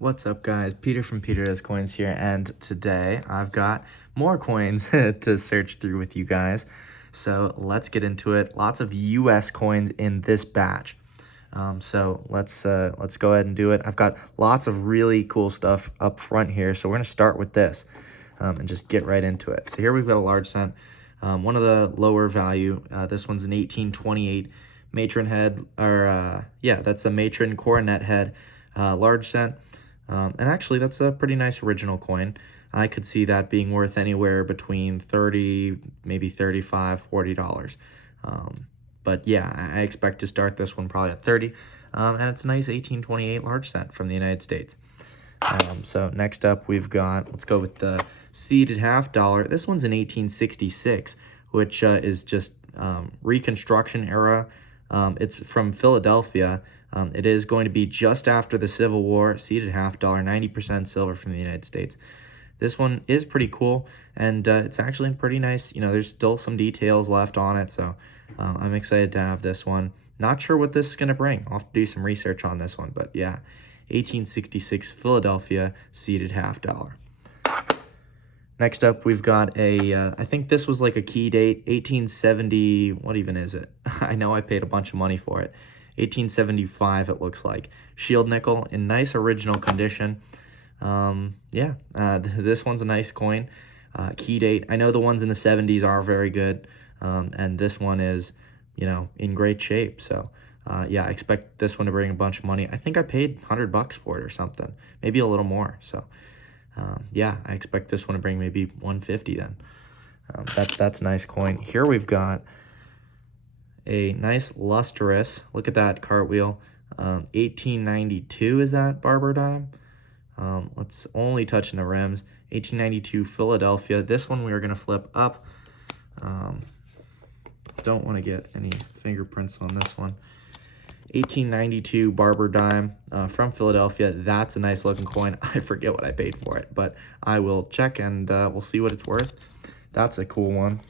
What's up, guys? Peter from Peter Does Coins here, and today I've got more coins to search through with you guys. So let's get into it. Lots of US coins in this batch. So let's go ahead and do it. I've got lots of really cool stuff up front here, so we're gonna start with this and just get right into it. So here we've got a large cent, one of the lower value. This one's an 1828 matron head, or that's a matron coronet head, large cent. And actually, that's a pretty nice original coin. I could see that being worth anywhere between $30, maybe $35, $40. But yeah, I expect to start this one probably at 30. And it's a nice 1828 large cent from the United States. So next up, we've got, let's go with the seeded half dollar. This one's an 1866, which is just Reconstruction era. It's from Philadelphia. It is going to be just after the Civil War, seeded half dollar, 90% silver from the United States. This one is pretty cool, and it's actually pretty nice. You know, there's still some details left on it, so I'm excited to have this one. Not sure what this is going to bring. I'll have to do some research on this one, but yeah, 1866 Philadelphia seeded half dollar. Next up, we've got I think this was like a key date, 1870, what even is it? I know I paid a bunch of money for it. 1875, it looks like. Shield nickel in nice original condition. This one's a nice coin. Key date. I know the ones in the 70s are very good, and this one is, in great shape. So, I expect this one to bring a bunch of money. I think I paid $100 for it or something, maybe a little more. So, I expect this one to bring maybe 150 then. That's a nice coin. Here we've got a nice lustrous, look at that cartwheel, 1892 is that barber dime? Let's only touch in the rims. 1892 Philadelphia. This one we are going to flip up. Don't want to get any fingerprints on this one. 1892 barber dime from Philadelphia. That's a nice looking coin. I forget what I paid for it, but I will check and we'll see what it's worth. That's a cool one.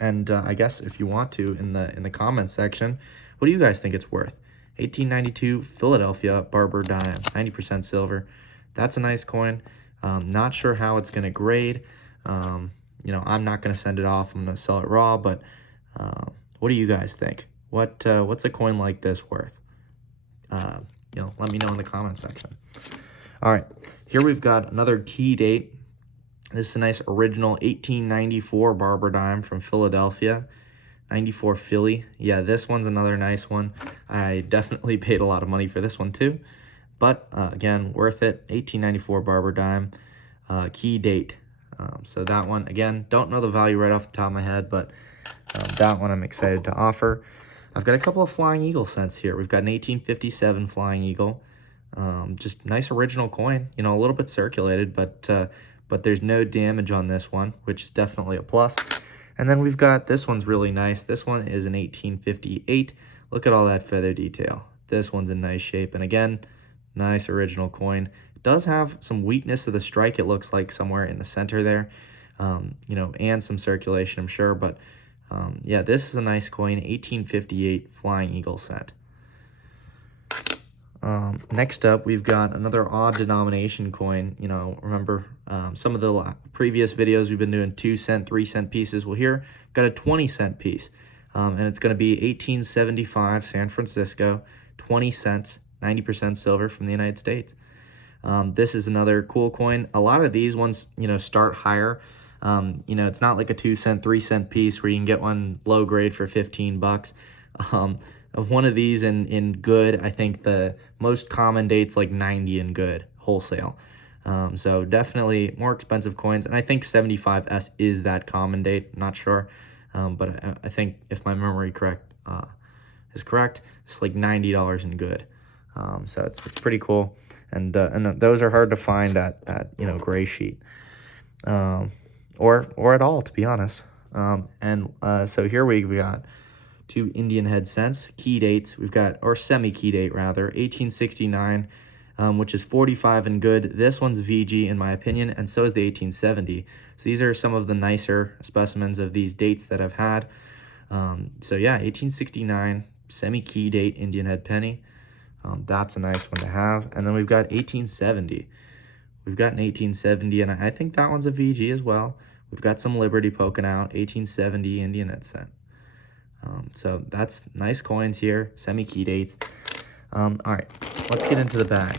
I guess if you want to, in the comments section, what do you guys think it's worth? 1892 Philadelphia barber dime, 90% silver. That's a nice coin. Not sure how it's going to grade. I'm not going to send it off. I'm going to sell it raw, but what do you guys think? What's a coin like this worth? Let me know in the comment section. All right, here we've got another key date. This is a nice original 1894 barber dime from Philadelphia. 94 Philly. Yeah, this one's another nice one. I definitely paid a lot of money for this one too. But again, worth it. 1894 barber dime. Key date. So that one, again, don't know the value right off the top of my head, but that one I'm excited to offer. I've got a couple of Flying Eagle cents here. We've got an 1857 Flying Eagle. Just nice original coin. A little bit circulated, but there's no damage on this one, which is definitely a plus. And then we've got, this one's really nice. This one is an 1858. Look at all that feather detail. This one's in nice shape. And again, nice original coin. It does have some weakness to the strike, it looks like somewhere in the center there. And some circulation, I'm sure. But this is a nice coin, 1858 Flying Eagle cent. Next up, we've got another odd denomination coin. Remember some of the previous videos we've been doing 2 cent, 3 cent pieces. Well, here, got a 20 cent piece, and it's going to be 1875 San Francisco, 20 cents, 90% silver from the United States. This is another cool coin. A lot of these ones, start higher. It's not like a 2 cent, 3 cent piece where you can get one low grade for $15. Of one of these in good, I think the most common date's like 90 in good wholesale. So definitely more expensive coins, and I think 75S is that common date. Not sure, but I think if my memory is correct, it's like $90 in good. So it's pretty cool, and those are hard to find at Gray Sheet, or at all, to be honest. So here we got 2 Indian head cents, key dates. We've got, or semi-key date rather, 1869, which is 45 and good. This one's VG in my opinion, and so is the 1870. So these are some of the nicer specimens of these dates that I've had. 1869, semi-key date Indian head penny. That's a nice one to have. And then we've got 1870. We've got an 1870, and I think that one's a VG as well. We've got some Liberty poking out, 1870 Indian head set. So that's nice coins here, semi-key dates. All right, let's get into the bag.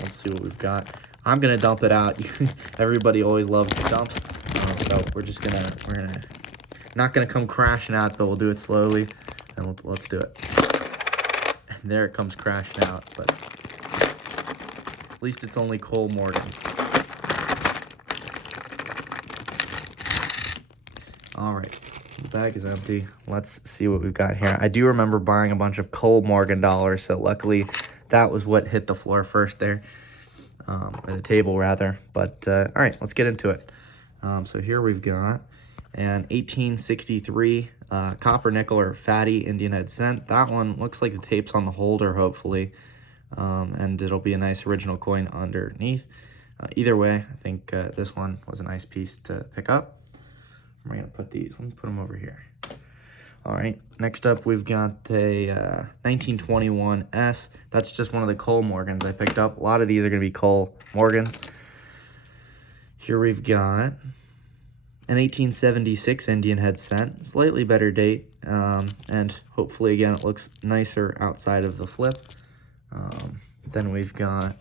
Let's see what we've got. I'm gonna dump it out. Everybody always loves dumps, so we're not gonna come crashing out, but we'll do it slowly, and let's do it. And there it comes crashing out, but at least it's only Cole Morgan's. All right, the bag is empty. Let's see what we've got here. I do remember buying a bunch of Cole Morgan dollars, so luckily that was what hit the floor first there, or the table rather. But all right, let's get into it. So here we've got an 1863 copper nickel or fatty Indian head cent. That one looks like the tape's on the holder, hopefully. And it'll be a nice original coin underneath. Either way, I think this one was a nice piece to pick up. We're gonna put these, let me put them over here. All right, next up we've got a 1921 S. That's just one of the Cole Morgans I picked up. A lot of these are gonna be Cole Morgans. Here we've got an 1876 Indian head cent, slightly better date, and hopefully again it looks nicer outside of the flip. Then we've got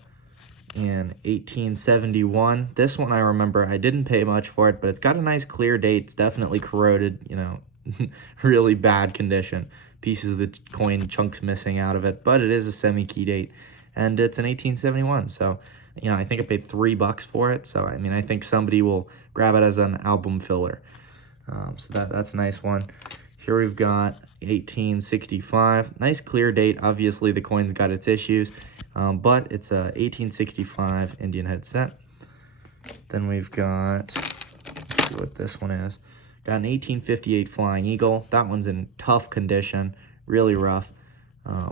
an 1871. This one I remember I didn't pay much for it, but it's got a nice clear date. It's definitely corroded, you know, really bad condition. Pieces of the coin chunks missing out of it, but it is a semi-key date, and it's an 1871. So, you know, I think I paid $3 for it. So, I mean, I think somebody will grab it as an album filler. So that's a nice one. Here we've got 1865. Nice clear date. Obviously, the coin's got its issues, but it's a 1865 Indian head set. Then we've got, let's see what this one is. Got an 1858 Flying Eagle. That one's in tough condition, really rough.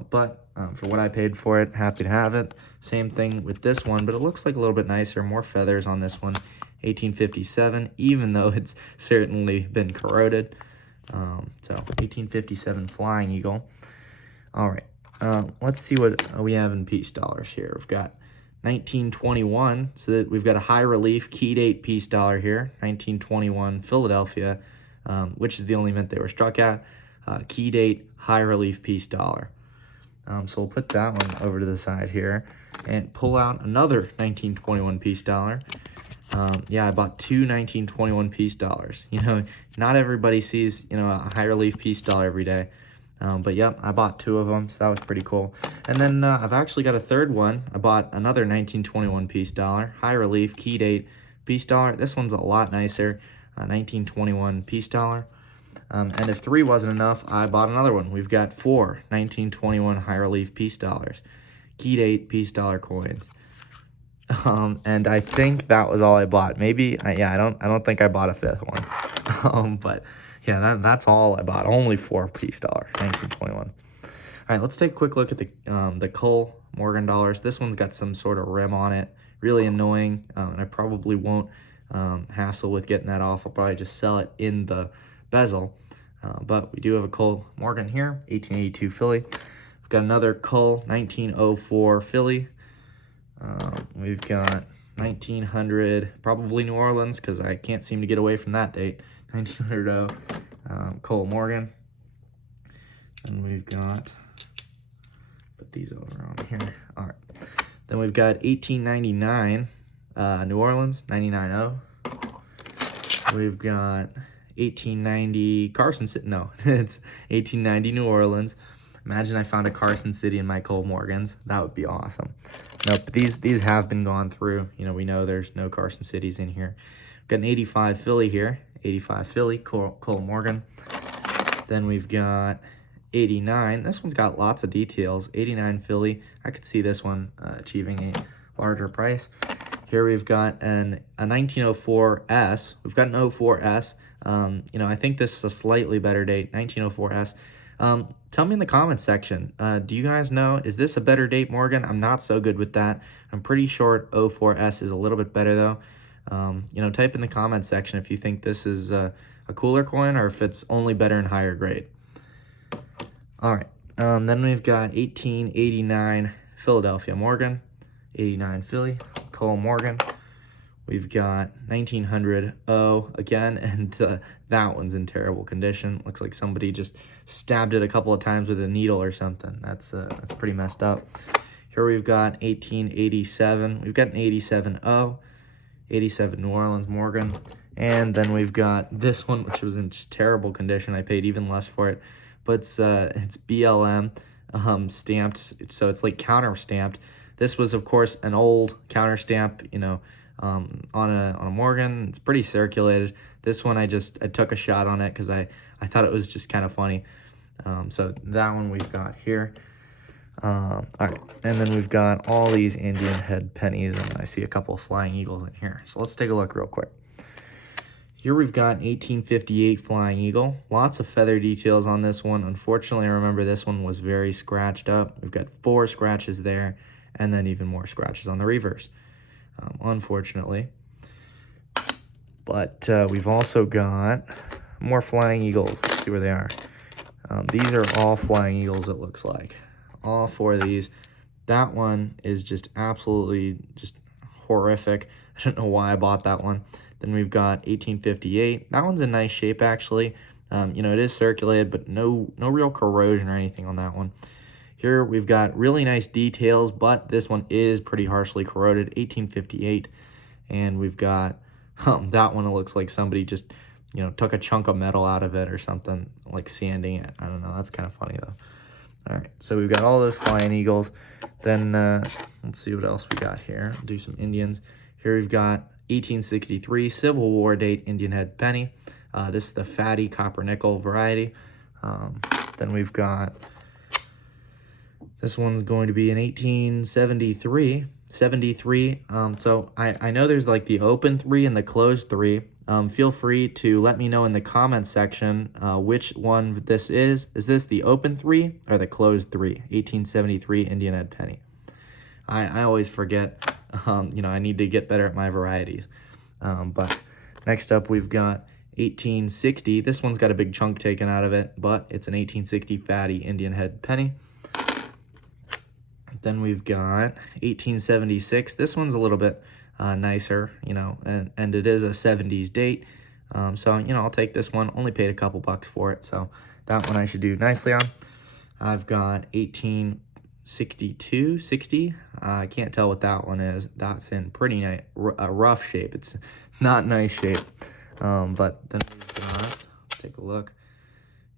But for what I paid for it, happy to have it. Same thing with this one, but it looks like a little bit nicer, more feathers on this one. 1857, even though it's certainly been corroded. So 1857 Flying Eagle. All right, let's see what we have in piece dollars here. We've got 1921, so that we've got a high relief key date piece dollar here. 1921 Philadelphia, which is the only mint they were struck at. Key date high relief piece dollar. So we'll put that one over to the side here and pull out another 1921 piece dollar. Yeah, I bought two 1921 piece dollars. You know, not everybody sees, you know, a high relief piece dollar every day. But yep, I bought two of them, so that was pretty cool. And then I've actually got a third one. I bought another 1921 piece dollar, high relief key date piece dollar. This one's a lot nicer, 1921 piece dollar. And if three wasn't enough, I bought another one. We've got four 1921 high relief piece dollars, key date piece dollar coins. And I think that was all I bought. Maybe, yeah, I don't think I bought a fifth one. But yeah, that's all I bought. Only 4 piece dollar, 1921. All right, let's take a quick look at the Cole Morgan dollars. This one's got some sort of rim on it. Really annoying, and I probably won't hassle with getting that off. I'll probably just sell it in the bezel. But we do have a Cole Morgan here, 1882 Philly. We've got another Cole 1904 Philly. We've got 1900, probably New Orleans, because I can't seem to get away from that date. 1900 Cole Morgan. And we've got, put these over on here. All right. Then we've got 1899 New Orleans, 99.0. We've got 1890 Carson City. No, it's 1890 New Orleans. Imagine I found a Carson City in my Cole Morgans. That would be awesome. Nope, these have been gone through. You know, we know there's no Carson Cities in here. We've got an 85 Philly here. 85 Philly, Cole Morgan. Then we've got 89. This one's got lots of details. 89 Philly. I could see this one achieving a larger price. Here we've got a 1904 S. We've got an 04 S. You know, I think this is a slightly better date, 1904 S. Tell me in the comments section, do you guys know, is this a better date, Morgan? I'm not so good with that. I'm pretty sure 04S is a little bit better, though. You know, type in the comments section if you think this is a cooler coin or if it's only better and higher grade. All right, Then we've got 1889 Philadelphia Morgan, 89 Philly, Cole Morgan. We've got 1900 O again, and that one's in terrible condition. Looks like somebody just stabbed it a couple of times with a needle or something. That's pretty messed up. Here we've got 1887. We've got an 87 O, 87 New Orleans Morgan, and then we've got this one, which was in just terrible condition. I paid even less for it, but it's BLM stamped, so it's like counter stamped. This was, of course, an old counter stamp, you know, on a Morgan. It's pretty circulated. This one I took a shot on it because I thought it was just kind of funny. So that one we've got here. All right, and then we've got all these Indian head pennies, and I see a couple of Flying Eagles in here. So let's take a look real quick. Here we've got 1858 Flying Eagle. Lots of feather details on this one. Unfortunately, I remember this one was very scratched up. We've got 4 scratches there, and then even more scratches on the reverse, unfortunately. But we've also got more Flying Eagles. Let's see where they are. These are all Flying Eagles, it looks like. All 4 of these. That one is just absolutely just horrific. I don't know why I bought that one. Then we've got 1858. That one's in nice shape, actually. You know, it is circulated, but no real corrosion or anything on that one. Here we've got really nice details, but this one is pretty harshly corroded, 1858. And we've got that one, it looks like somebody just, you know, took a chunk of metal out of it or something, like sanding it. I don't know, that's kind of funny though. All right, so we've got all those Flying Eagles. Then let's see what else we got here. Do some Indians. Here we've got 1863 Civil War date Indian head penny. This is the fatty copper nickel variety. Then we've got, this one's going to be an 1873. So I know there's like the open 3 and the closed 3. Feel free to let me know in the comments section which one this is. Is this the open 3 or the closed 3? 1873 Indian head penny. I always forget. You know, I need to get better at my varieties. But next up we've got 1860. This one's got a big chunk taken out of it, but it's an 1860 fatty Indian head penny. Then we've got 1876. This one's a little bit nicer, you know, and it is a 70s date. So, you know, I'll take this one. Only paid a couple bucks for it, so that one I should do nicely on. I've got 1862, 60. I can't tell what that one is. That's in pretty nice, rough shape. It's not nice shape. But then we've got, let's take a look.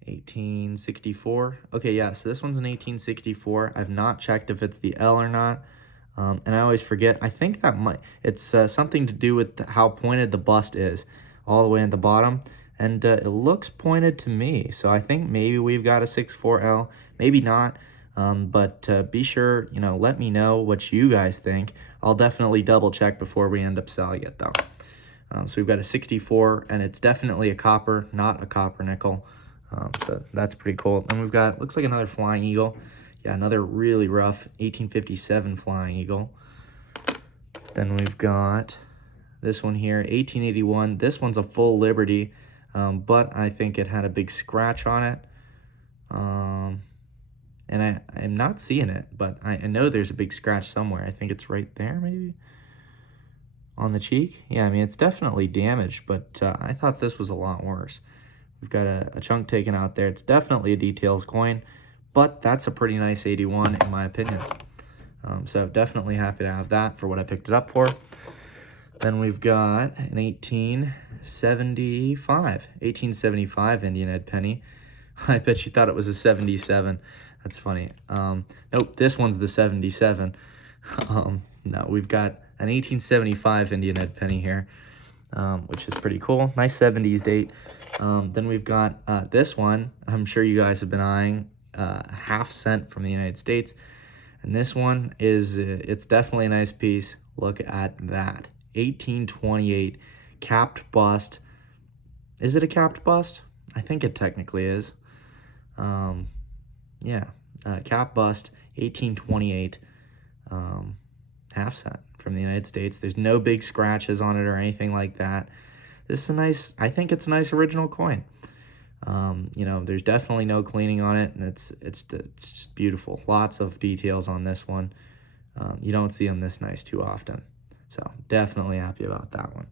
1864. Okay, yeah, so this one's an 1864. I've not checked if it's the L or not. And I always forget. I think that it's something to do with how pointed the bust is all the way at the bottom. And it looks pointed to me. So I think maybe we've got a 64L, maybe not. But be sure, you know, let me know what you guys think. I'll definitely double check before we end up selling it though. So we've got a 64, and it's definitely a copper, not a copper nickel. So that's pretty cool. And we've got, looks like another Flying Eagle. Yeah, another really rough 1857 Flying Eagle. Then we've got this one here, 1881. This one's a full Liberty, but I think it had a big scratch on it. And I'm not seeing it, but I know there's a big scratch somewhere. I think it's right there, maybe, on the cheek. Yeah, I mean, it's definitely damaged, but I thought this was a lot worse. We've got a chunk taken out there. It's definitely a details coin, but that's a pretty nice 81 in my opinion. So definitely happy to have that for what I picked it up for. Then we've got an 1875 Indian head penny. I bet you thought it was a 77. That's funny. Nope, this one's the 77. No, we've got an 1875 Indian head penny here, which is pretty cool. Nice 70s date. Then we've got this one. I'm sure you guys have been eyeing, half cent from the United States. And this one is, it's definitely a nice piece. Look at that. 1828 capped bust. Is it a capped bust? I think it technically is. Yeah, cap bust, 1828, half cent from the United States. There's no big scratches on it or anything like that. This is a nice, I think it's a nice original coin. You know, there's definitely no cleaning on it, and it's just beautiful. Lots of details on this one. You don't see them this nice too often. So definitely happy about that one.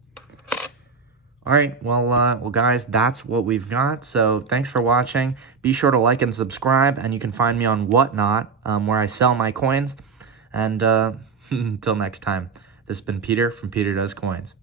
All right, well, guys, that's what we've got. So thanks for watching. Be sure to like and subscribe, and you can find me on Whatnot, where I sell my coins. And until next time, this has been Peter from Peter Does Coins.